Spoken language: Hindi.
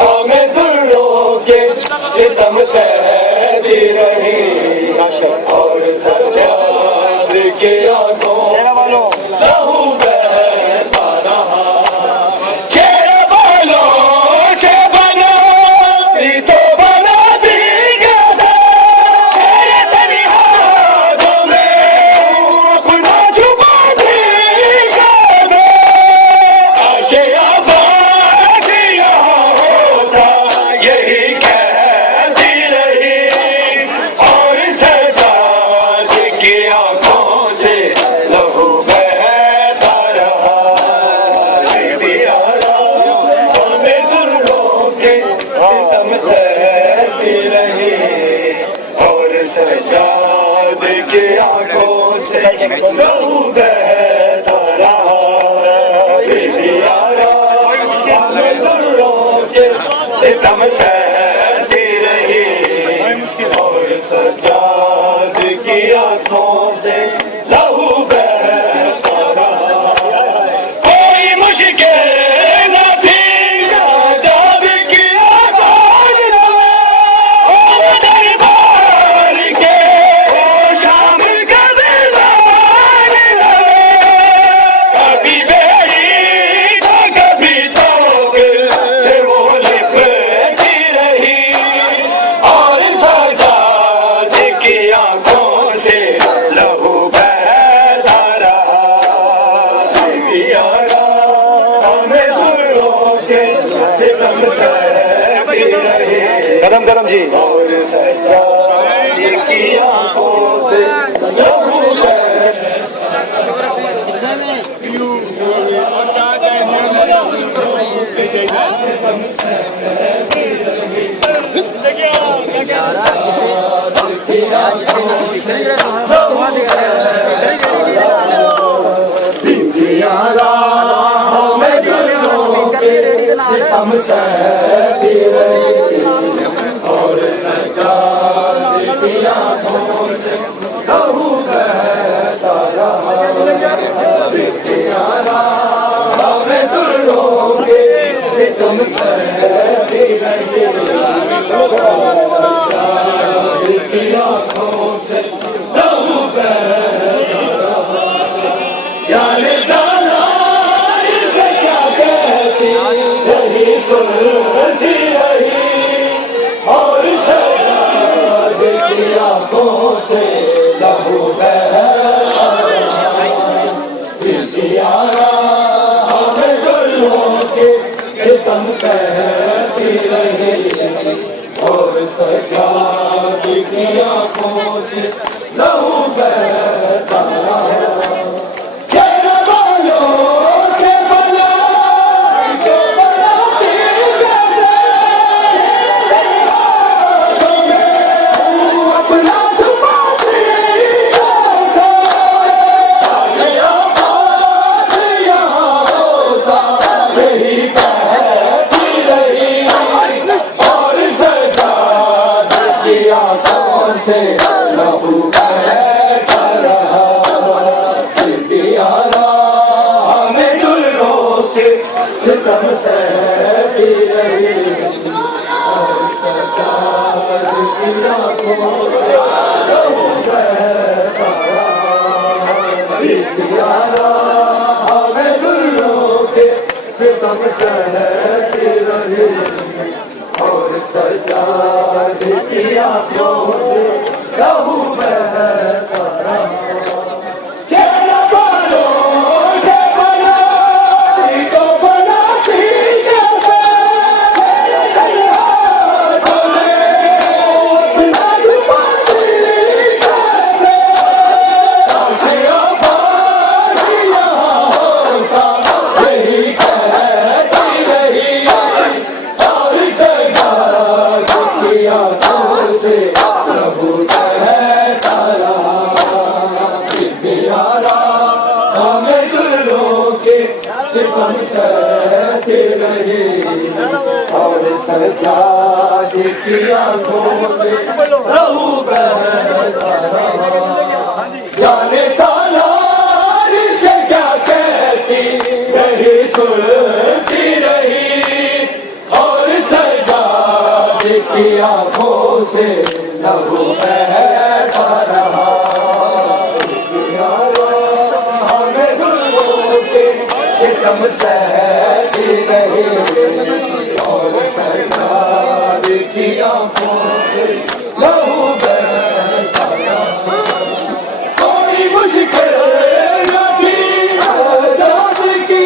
हमें दुर्रों के सितम सहती रही और सजाद के आंखों लहू बहता रहा। चेहरा बालों से बना तो बना देगा तेरे तनिहादों में अपना छुपा देगा आशिया सजाद की आंखों से लहू बहता रहा। यारा हमें दुर्रों के सितम सहती रही और सजाद की आंखों से लहू बहता रहा। कोई मुश्किल न थी आजाद की आजाद कदम कदम जी और सजाद की आंखों से लहू सितम सहती रही और सजाद की आंखों से लहू बहता रहा। यारा हमें दुर्रों के सितम सहती रही सजाद की आंखों से लहू बहता रहा। जाने जाना इसे क्या कहती रही सुनती रही और सजाद की आंखों से लहू बहता रहा। यारा हमें दुल्हों के सितम सहती रही और सजाद की आंखों से लहू बहता रहा। से लहू बहता रहा। यारा हमें दुल्हों के सितम सहती रही और सजाद की आंखों से लहू बहता रहा। यारा हमें दुल्हों के सितम सहती रही और सजाद की आंखों से लहू बहता रहा। चेहरा बालों से बना तो बनाती कैसे तेरे सहारों में अपना छुपाती कैसे आशिया बाजियां होता यही कहती रही और सजाद की आंखों से लहू बहता रहा। यारा हमें दुल्हों के सितम सहती रही और सजाद की आंखों से लहू बहता रहा। जाने सालार से क्या कहती रही सुनती रही की आंखों से लहू बहता रहा। हमें गुलों के सितम सहती रही और सरकार की आंखों से लहू बहता रहा। कोई मुश्किल न थी आजाद की